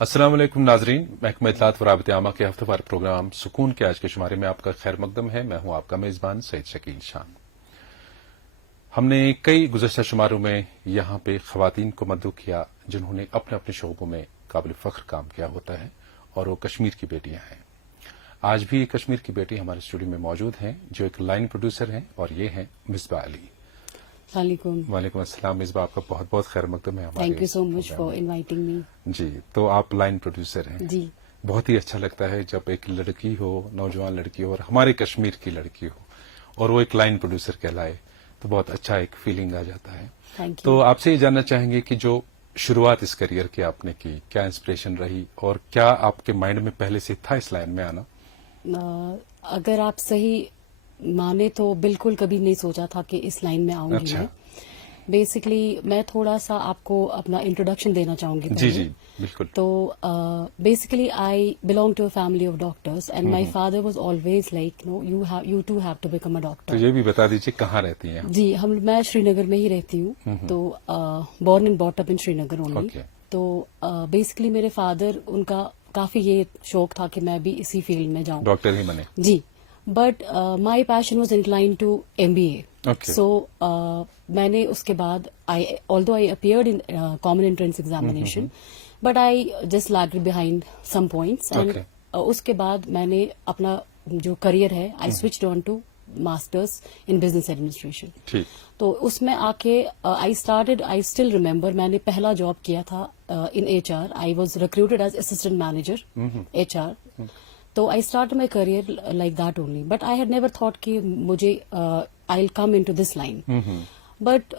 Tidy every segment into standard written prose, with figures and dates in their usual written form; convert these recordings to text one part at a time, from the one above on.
अस्सलाम वालेकुम नाजरीन, महकमा इत्तलात व राबते आमा के हफ्तेवार प्रोग्राम सुकून के आज के शुमारे में आपका खैर मकदम है। मैं हूं आपका मेजबान सईद शकील शान। हमने कई गुज़श्ता शुमारों में यहां पे खवातीन को मद्दू किया जिन्होंने अपने अपने शोबों में काबिल फख्र काम किया होता है और वो कश्मीर की बेटियां हैं। आज भी कश्मीर की बेटी हमारे स्टूडियो में मौजूद हैं जो एक लाइन प्रोड्यूसर हैं और ये हैं मिसबा अली। वालेकुम अस्सलाम मिसबा, आपका बहुत बहुत खैर मकदम है हमारे। Thank you so much for inviting me. जी, तो आप लाइन प्रोड्यूसर हैं जी। बहुत ही अच्छा लगता है जब एक लड़की हो, नौजवान लड़की हो और हमारे कश्मीर की लड़की हो और वो एक लाइन प्रोड्यूसर कहलाए तो बहुत अच्छा एक फीलिंग आ जाता है। Thank you. तो आपसे ये जानना चाहेंगे कि जो शुरुआत इस करियर की आपने की, क्या इंस्पिरेशन रही और क्या आपके माइंड में पहले से था इस लाइन में आना? अगर आप सही माने तो बिल्कुल कभी नहीं सोचा था कि इस लाइन में आऊंगी। अच्छा। मैं बेसिकली मैं थोड़ा सा आपको अपना इंट्रोडक्शन देना चाहूंगी जी पहले। जी बिल्कुल। तो basically I belong to a family of doctors and my father was always like you to have to become a तो डॉक्टर। ये भी बता दीजिए कहाँ रहती हैं? जी, मैं श्रीनगर में ही रहती हूँ। तो born and bought up in Srinagar only. Okay. तो बेसिकली मेरे फादर, उनका काफी ये शौक था कि मैं भी इसी फील्ड में जाऊं, डॉक्टर ही बने? जी। But my passion was incline to MBA। Okay. So मैंने उसके बाद although I appeared in common entrance examination but I just lagged behind some points and Okay. उसके बाद मैंने अपना जो करियर है I switched on to masters in business administration. ठीक। तो उसमें आके आई स्टिल रिमेम्बर मैंने पहला जॉब किया था in HR। I was recruited as assistant manager HR। तो I start my career like that only but I had never thought कि मुझे I will come in to this line. But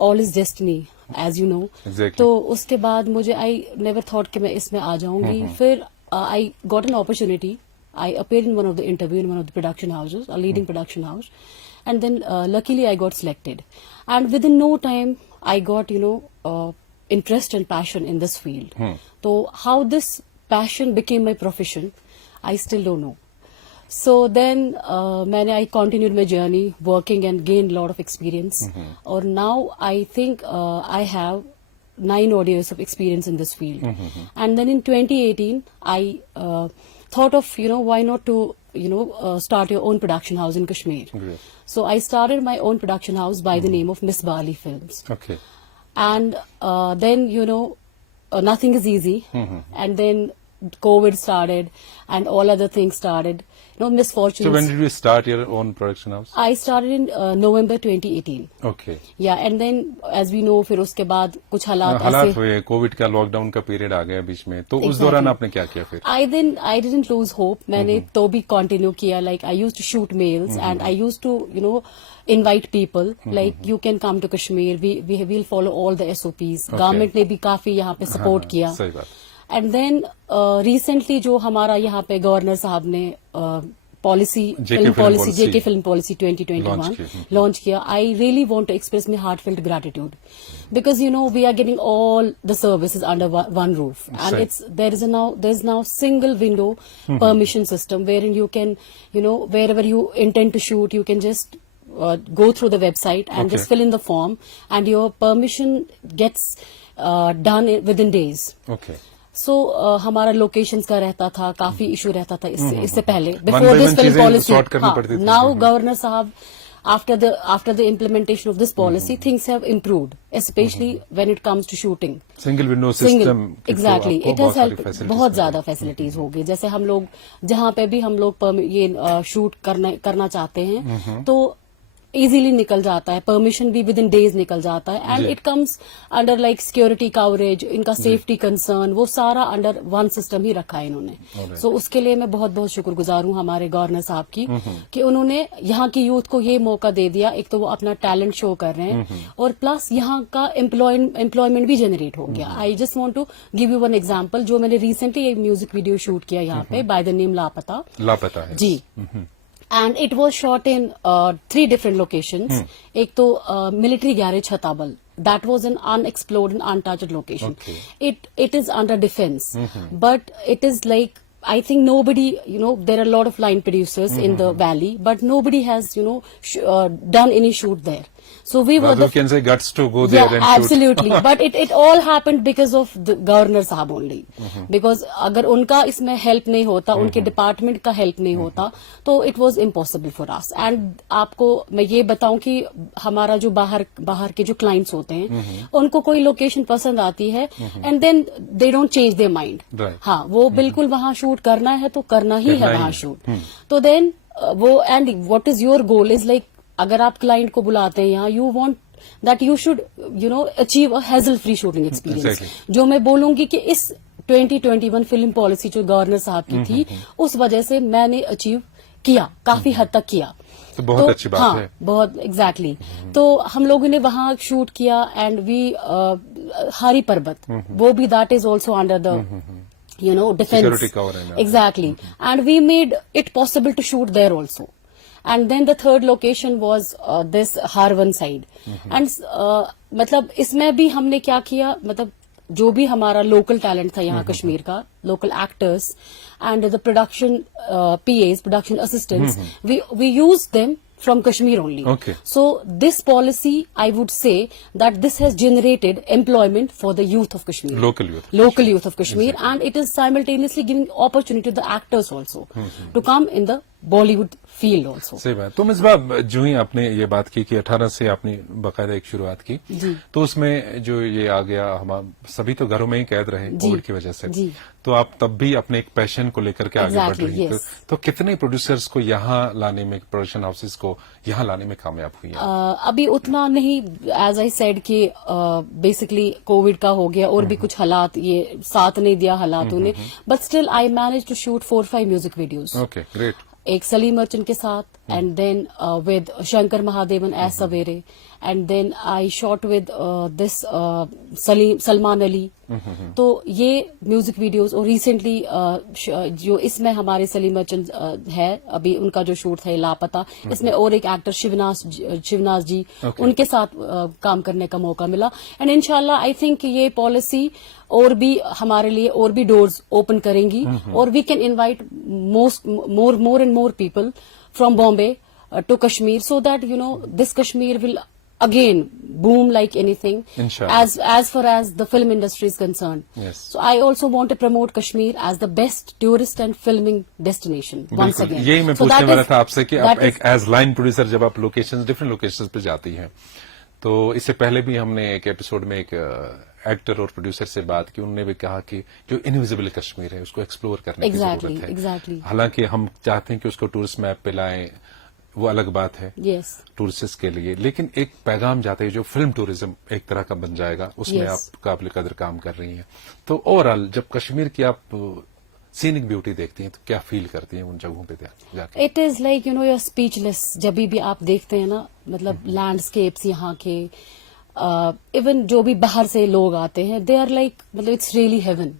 all is destiny as you know. Exactly. तो उसके बाद मुझे I never thought कि मैं इसमें आ जाऊंगी। फिर I got an opportunity. I appeared in one of the interview in one of the production houses, a leading production house, and then luckily I got selected. And within no time, I got interest and passion in this field. So how this passion became my profession, I still don't know. So then I continued my journey working and gained a lot of experience. Or now I think I have 9 odd years of experience in this field. And then in 2018, I thought of why not to start your own production house in Kashmir. Great. So I started my own production house by the name of Misbah Ali Films. Okay. And then nothing is easy. And then COVID started and all other things started. Misfortunes. So when did you start your own production house? I started in November 2018. Okay. Yeah, and then as we know फिर उसके बाद कुछ हालात हालात हुए, Covid का lockdown का period आ गया बीच में, तो उस दौरान आपने क्या किया फिर? I didn't lose hope. मैंने तो भी कंटिन्यू किया. Like I used to shoot mails and I used to invite people. Like you can come to Kashmir. We will follow all the SOPs. Government ने भी काफी यहाँ पे सपोर्ट किया. सही बात। एंड देन रिसेंटली जो हमारा यहाँ पे गवर्नर साहब ने policy JK film policy 2021 launch किया, I really want to express my heartfelt gratitude because we are getting all the services under one roof and there is now single window permission system wherein you can wherever you intend to shoot you can just go through the website and just fill in the form and your permission gets done within days. Okay. So हमारा locations का रहता था, काफी issue रहता था इससे पहले before this film policy. Now governor साहब after the implementation of this policy things have improved, especially when it comes to shooting. Single window system. Exactly. It has helped. बहुत ज्यादा फैसिलिटीज हो गई. जैसे हम लोग जहाँ पे भी हम लोग ये शूट करना चाहते हैं तो इजीली निकल जाता है, परमिशन भी विद इन डेज निकल जाता है and it comes under like security coverage, इनका सेफ्टी कंसर्न, वो सारा अंडर वन सिस्टम ही रखा है इन्होंने. सो उसके लिए मैं बहुत बहुत शुक्रगुजार हूँ हमारे गवर्नर साहब की कि उन्होंने यहाँ की यूथ को ये मौका दे दिया. एक तो वो अपना टैलेंट शो कर रहे हैं और प्लस यहाँ का एम्प्लॉयमेंट भी जनरेट हो गया. I just want to give you one example. जो मैंने रिसेंटली एक म्यूजिक वीडियो शूट किया यहाँ पे बाय द नेम लापता है जी. And it was shot in 3 different locations. एक तो military garage Chhatabal. That was an unexplored and untouched location. Okay. It is under defense, but it is like I think nobody, there are a lot of line producers in the valley, but nobody has, done any shoot there. So we were Rather the you can say guts to go there and shoot. absolutely. But it all happened because of the governor साहब only. Because अगर उनका इसमें help नहीं होता, उनके department का help नहीं होता, तो it was impossible for us. And आपको मैं ये बताऊं कि हमारा जो बाहर के जो clients होते हैं, उनको कोई लोकेशन पसंद आती है, and then they don't change their mind. Right. हाँ, वो बिल्कुल वहाँ शूट करना है तो करना ही है वहाँ शूट. तो then वो and what is your goal is like अगर आप क्लाइंट को बुलाते हैं यहाँ, you want that you should achieve a hassle free shooting experience. जो मैं बोलूंगी कि इस 2021 फिल्म पॉलिसी जो गवर्नर साहब की थी, उस वजह से मैंने अचीव किया, काफी हद तक किया. तो बहुत अच्छी बात है. बहुत एग्जैक्टली. तो हम लोगों ने वहां शूट किया एंड वी हरी पर्वत, वो भी that is also under the defense. Security cover and exactly. And we made it possible to shoot there also. And then the third location was this Harwan side. And मतलब इसमें भी हमने क्या किया, मतलब जो भी हमारा लोकल टैलेंट था यहाँ कश्मीर का, local actors and the production PAs, production assistants, we used them from Kashmir only. Okay. So this policy, I would say that this has generated employment for the youth of Kashmir. Local youth of Kashmir. Exactly. And it is simultaneously giving opportunity to the actors also to come in the Bollywood field also. सही बात. तो मिसबा, जो ही आपने ये बात की कि 18 से आपने बाकायदा एक शुरुआत की, तो उसमें जो ये आ गया, हम सभी तो घरों में ही कैद रहे कोविड की वजह से, तो आप तब भी अपने एक पैशन को लेकर के आगे बढ़ रही हैं. तो कितने प्रोड्यूसर्स को यहाँ लाने में, प्रोडक्शन हाउसेस को यहाँ लाने में कामयाब हुई हैं? अभी उतना नहीं, एज आई सेड कि बेसिकली कोविड का हो गया और भी कुछ हालात ये साथ नहीं दिया हालातों ने, but still I manage to shoot 4-5 music videos. Okay, great. एक सलीम अर्चन के साथ, and then with Shankar Mahadevan as सवेरे, and then I shot with this Salman Ali. तो ये म्यूजिक वीडियोस, और रिसेंटली जो इसमें हमारे सलीम अर्चन है, अभी उनका जो शूट था लापता, इसमें और एक एक्टर शिवनाज जी, उनके साथ काम करने का मौका मिला. एंड इंशाल्लाह आई थिंक ये पॉलिसी और भी हमारे लिए और भी डोर्स ओपन करेंगी, और we can invite more and more people from Bombay to Kashmir, so that this Kashmir will again boom like anything. As far as the film industry is concerned. Yes. So I also want to promote Kashmir as the best tourist and filming destination once again. यही मैं पूछने वाला था आपसे कि आप एक as line producer जब आप डिफरेंट लोकेशंस पे जाती हैं, तो इससे पहले भी हमने एक एपिसोड में एक एक्टर और प्रोड्यूसर से बात की, उन्होंने भी कहा कि जो इनविजिबल कश्मीर है उसको एक्सप्लोर करने की जरूरत है. Exactly. हालांकि हम चाहते हैं कि उसको टूरिस्ट मैप पे लाएं, वो अलग बात है टूरिस्ट के लिए, लेकिन एक पैगाम जाता है जो फिल्म टूरिज्म एक तरह का बन जाएगा, उसमें आप काबिल कदर काम कर रही हैं. तो ओवरऑल जब कश्मीर की आप सीनिक ब्यूटी देखती हैं तो क्या फील करती हैं उन जगहों पे जाके? It is like you are speechless जब भी आप देखते हैं ना, मतलब लैंडस्केप्स यहाँ के, इवन जो भी बाहर से लोग आते हैं, दे आर लाइक, मतलब इट्स रियली हेवन.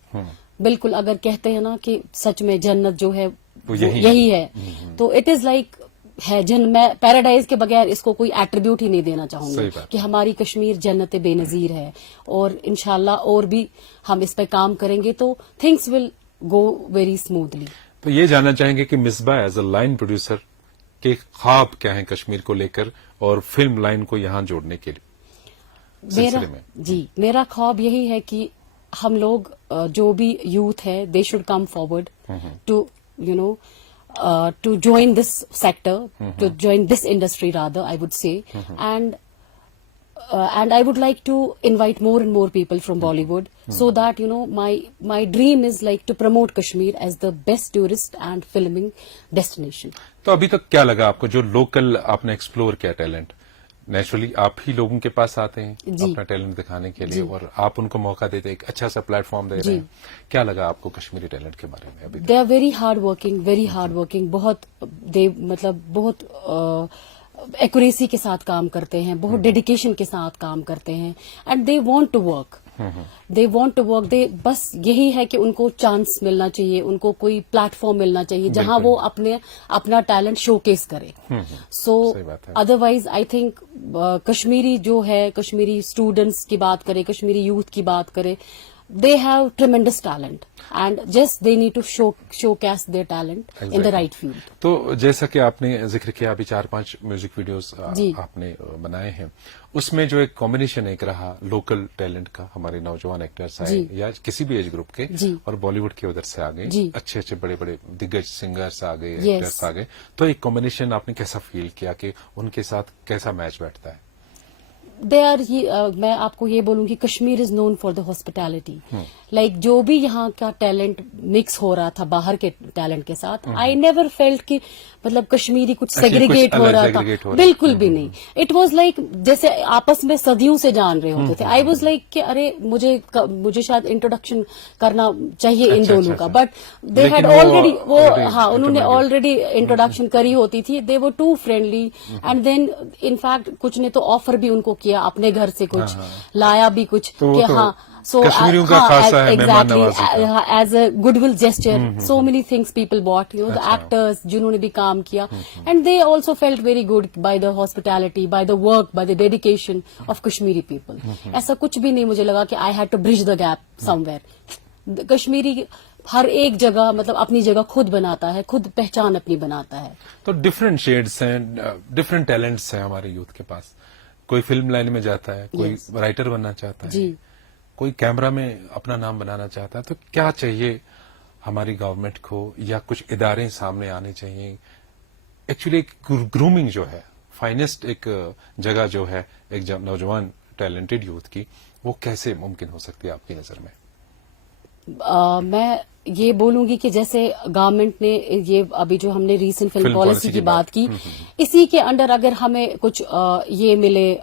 बिल्कुल, अगर कहते हैं ना कि सच में जन्नत जो है वो यही है, तो इट इज लाइक है मैं पैराडाइज के बगैर इसको कोई एट्रीब्यूट ही नहीं देना चाहूंगी कि हमारी कश्मीर जन्नत बेनजीर है. और इंशाल्लाह और भी हम इस पे काम करेंगे तो things will go very smoothly. तो ये जानना चाहेंगे कि Misbah as a line producer के ख्वाब क्या है कश्मीर को लेकर और फिल्म लाइन को यहाँ जोड़ने के लिए? मेरा ख्वाब यही है कि हम लोग जो भी यूथ है, they should come forward to to join this sector, to join this industry rather, I would say. And I would like to invite more and more people from Bollywood, so that my dream is like to promote Kashmir as the best tourist and filming destination. तो अभी तक क्या लगा आपको, जो local आपने explore किया talent, naturally आप ही लोगों के पास आते हैं अपना टैलेंट दिखाने के लिए, और आप उनको मौका देते हैं, एक अच्छा सा प्लेटफॉर्म दे रहे हैं. क्या लगा आपको कश्मीरी टैलेंट के बारे में? अभी they are very hard working, बहुत मतलब बहुत एक्यूरेसी के साथ काम करते हैं, बहुत डेडिकेशन के साथ काम करते हैं, and they want to work. बस यही है कि उनको चांस मिलना चाहिए, उनको कोई प्लेटफॉर्म मिलना चाहिए जहां वो अपना टैलेंट शोकेस करे. सो अदरवाइज आई थिंक कश्मीरी जो है, कश्मीरी स्टूडेंट्स की बात करें, कश्मीरी यूथ की बात करें, they have tremendous talent and just they need to showcase their talent in the Exactly. right field. तो जैसा कि आपने जिक्र किया अभी 4-5 म्यूजिक वीडियोस जी। आपने बनाए हैं, उसमें जो एक कॉम्बिनेशन एक रहा लोकल टैलेंट का, हमारे नौजवान एक्टर्स आए जी। या किसी भी एज ग्रुप के, जी। और बॉलीवुड के उधर से आ गए, जी। अच्छे अच्छे बड़े बड़े दिग्गज सिंगर्स आ गए, Yes. एक्टर्स आ गए, तो एक कॉम्बिनेशन आपने कैसा फील किया कि उनके साथ कैसा मैच बैठता है? मैं आपको ये बोलूंगी Kashmir is known for the hospitality. Like जो भी यहाँ का टैलेंट मिक्स हो रहा था बाहर के टैलेंट के साथ, आई नेवर फेल्ट कि मतलब कश्मीरी कुछ अच्छा, सेग्रीगेट कुछ हो अलग रहा segregate था, हो रहा बिल्कुल भी नहीं। इट वाज लाइक जैसे आपस में सदियों से जान रहे होते थे। आई वाज लाइक कि अरे मुझे शायद इंट्रोडक्शन करना चाहिए इन अच्छा, दोनों अच्छा, का, बट दे लेकिन हैड वो ऑलरेडी already हाँ उन्होंने intermediate। ऑलरेडी इंट्रोडक्शन करी होती थी। They were too friendly and then in fact कुछ ने तो ऑफर भी उनको किया अपने घर से कुछ लाया भी कुछ तो वो कि तो हाँ कश्मीरियों का खासा है, मेहमान नवाजी का। As a goodwill gesture so many things people bought the अच्छा। एक्टर्स जिन्होंने भी काम किया and they also felt very good by the hospitality, by the work, by the dedication of Kashmiri people. ऐसा कुछ भी नहीं मुझे लगा कि I had to bridge the gap somewhere. Kashmiri हर एक जगह मतलब अपनी जगह खुद बनाता है, खुद पहचान अपनी बनाता है। तो डिफरेंट शेड्स हैं, डिफरेंट टैलेंट्स हैं हमारे यूथ के पास। कोई फिल्म लाइन में जाता है, कोई Yes. राइटर बनना चाहता है, जी। कोई कैमरा में अपना नाम बनाना चाहता है। तो क्या चाहिए हमारी गवर्नमेंट को या कुछ इदारे सामने आने चाहिए? एक्चुअली एक ग्रूमिंग जो है, फाइनेस्ट एक जगह जो है एक नौजवान टैलेंटेड यूथ की, वो कैसे मुमकिन हो सकती है आपकी नजर में? मैं ये बोलूंगी कि जैसे गवर्नमेंट ने ये अभी जो हमने recent film film policy policy की की बात की, इसी के अंडर अगर हमें कुछ ये मिले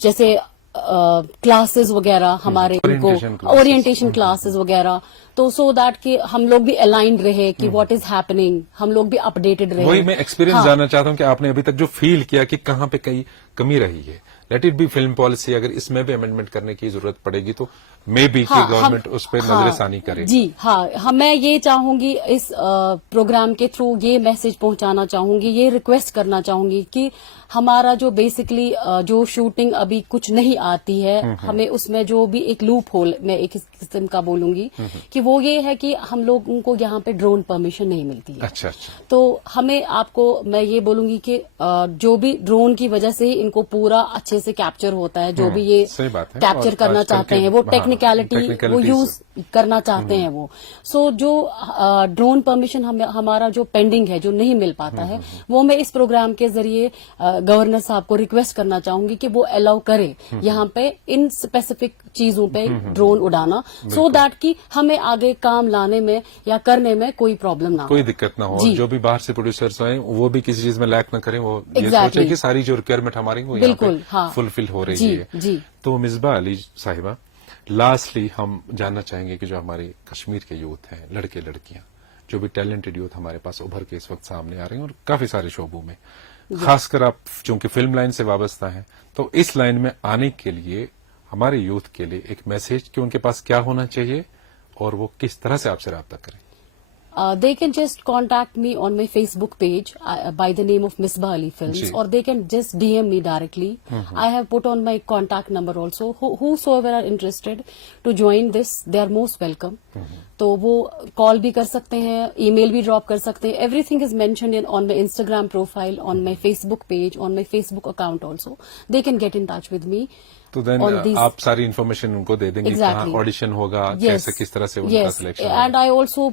जैसे क्लासेस वगैरह हमारे Orientation को classes। ओरिएंटेशन क्लासेस वगैरह, तो सो दैट कि हम लोग भी अलाइंड रहे कि व्हाट इज हैपनिंग, हम लोग भी अपडेटेड रहे। वही मैं एक्सपीरियंस हाँ, जानना चाहता हूं कि आपने अभी तक जो फील किया कि कहां पे कहीं कमी रही है। Let it be film policy, अगर इसमें भी अमेंडमेंट करने की जरूरत पड़ेगी तो मे बी कि गवर्नमेंट उस पर नजरसानी करे। जी हाँ, मैं ये चाहूंगी इस प्रोग्राम के थ्रू ये मैसेज पहुंचाना चाहूंगी, ये रिक्वेस्ट करना चाहूंगी कि हमारा जो बेसिकली जो शूटिंग अभी कुछ नहीं आती है, हमें उसमें जो भी एक लूप होल मैं एक किस्म का बोलूंगी कि वो ये है कि हम लोगों को यहाँ पे ड्रोन परमिशन नहीं मिलती है। अच्छा अच्छा। तो हमें आपको मैं ये बोलूंगी कि जो भी ड्रोन की वजह से ही इनको पूरा अच्छे से कैप्चर होता है, जो भी ये सही बात है। कैप्चर और करना आजकल चाहते के- हैं, वो हाँ, टेक्निकलिटी वो technicalities- यूज करना चाहते हैं वो। सो जो ड्रोन परमिशन हमारा जो पेंडिंग है, जो नहीं मिल पाता है, वो मैं इस प्रोग्राम के जरिए गवर्नर साहब को रिक्वेस्ट करना चाहूंगी कि वो अलाउ करे यहाँ पे इन स्पेसिफिक चीजों पे ड्रोन उड़ाना, सो दैट कि हमें आगे काम लाने में या करने में कोई प्रॉब्लम ना हो, कोई दिक्कत ना हो। जी। जो भी बाहर से प्रोड्यूसर्स आए वो भी किसी चीज में लैक ना करें, वो ये Exactly। सोचे कि सारी जो रिक्वायरमेंट हमारी वो यहाँ बिल्कुल, पे हाँ। फुलफिल हो रही जी, है। जी। तो मिसबा अली साहिबा, लास्टली हम जानना चाहेंगे कि जो हमारे कश्मीर के यूथ हैं, लड़के लड़कियां, जो भी टैलेंटेड यूथ हमारे पास उभर के इस वक्त सामने आ रहे हैं और काफी सारे शोबों में, खासकर आप चूंकि फिल्म लाइन से वाबस्ता हैं, तो इस लाइन में आने के लिए हमारे यूथ के लिए एक मैसेज कि उनके पास क्या होना चाहिए और वो किस तरह से आपसे राब्ता करें? They can just contact me on my Facebook page by the name of Misbah Ali Films, ji. or they can just DM me directly. I have put on my contact number also. Whosoever are interested to join this, they are most welcome. तो वो call भी कर सकते हैं, email भी drop कर सकते हैं. Everything is mentioned on my Instagram profile, on my Facebook page, on my Facebook account also. They can get in touch with me. तो देन on these- आप सारी इन्फॉर्मेशन उनको दे देंगे, Exactly। कहाँ ऑडिशन होगा, Yes, कैसे किस तरह से उनका yes, selection and I also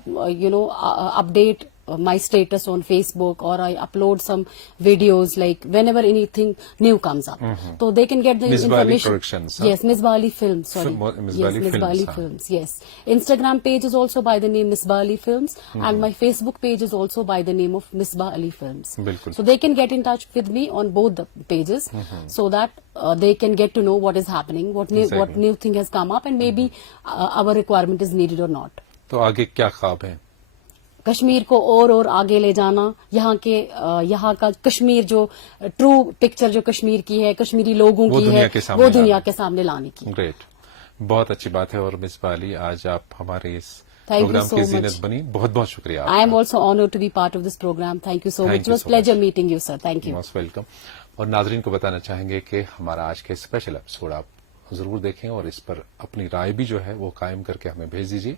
update my status on Facebook, or I upload some videos like whenever anything new comes up, so they can get the Misbah Ali information. Productions, huh? Yes, Misbah Ali Films. Sorry, Misbah Ali Misbah Ali Films, huh? Films. Yes, Instagram page is also by the name Misbah Ali Films, and my Facebook page is also by the name of Misbah Ali Films. बिल्कुल। So they can get in touch with me on both the pages, so that they can get to know what is happening, what Exactly। new thing has come up, and maybe our requirement is needed or not. तो आगे क्या ख्वाब है? कश्मीर को और आगे ले जाना, यहाँ का कश्मीर जो ट्रू पिक्चर जो कश्मीर की है, कश्मीरी लोगों वो की दुनिया है, के सामने वो दुनिया लाना। के सामने लाने की। ग्रेट, बहुत अच्छी बात है। और मिसबा अली, आज आप हमारे इस Thank you प्रोग्राम so की much। जीनत बनी, बहुत बहुत शुक्रिया। I am also honored to be part of this program. Thank you so Thank much. you It was so pleasure much। meeting you, sir. Thank you. Most welcome. और नाजरीन को बताना चाहेंगे कि हमारा आज का स्पेशल एपिसोड आप जरूर देखें और इस पर अपनी राय भी जो है वो कायम करके हमें भेज दीजिए।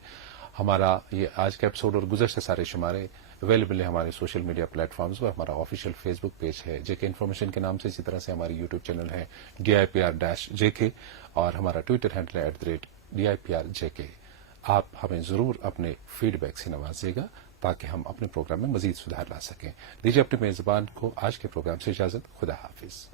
हमारा ये आज का एपिसोड और गुज़श्ते सारे शुमारे अवेलेबल है हमारे सोशल मीडिया प्लेटफॉर्म्स पर। हमारा ऑफिशियल फेसबुक पेज है जेके इन्फॉर्मेशन के नाम से, इसी तरह से हमारी यूट्यूब चैनल है DIPR-JK और हमारा ट्विटर हैंडल है @DIPR-JK। आप हमें जरूर अपने फीडबैक से नवाजिएगा ताकि हम अपने प्रोग्राम में मजीद सुधार ला सकें। दीजिए अपने मेजबान को आज के प्रोग्राम से इजाजत। खुदा हाफिज।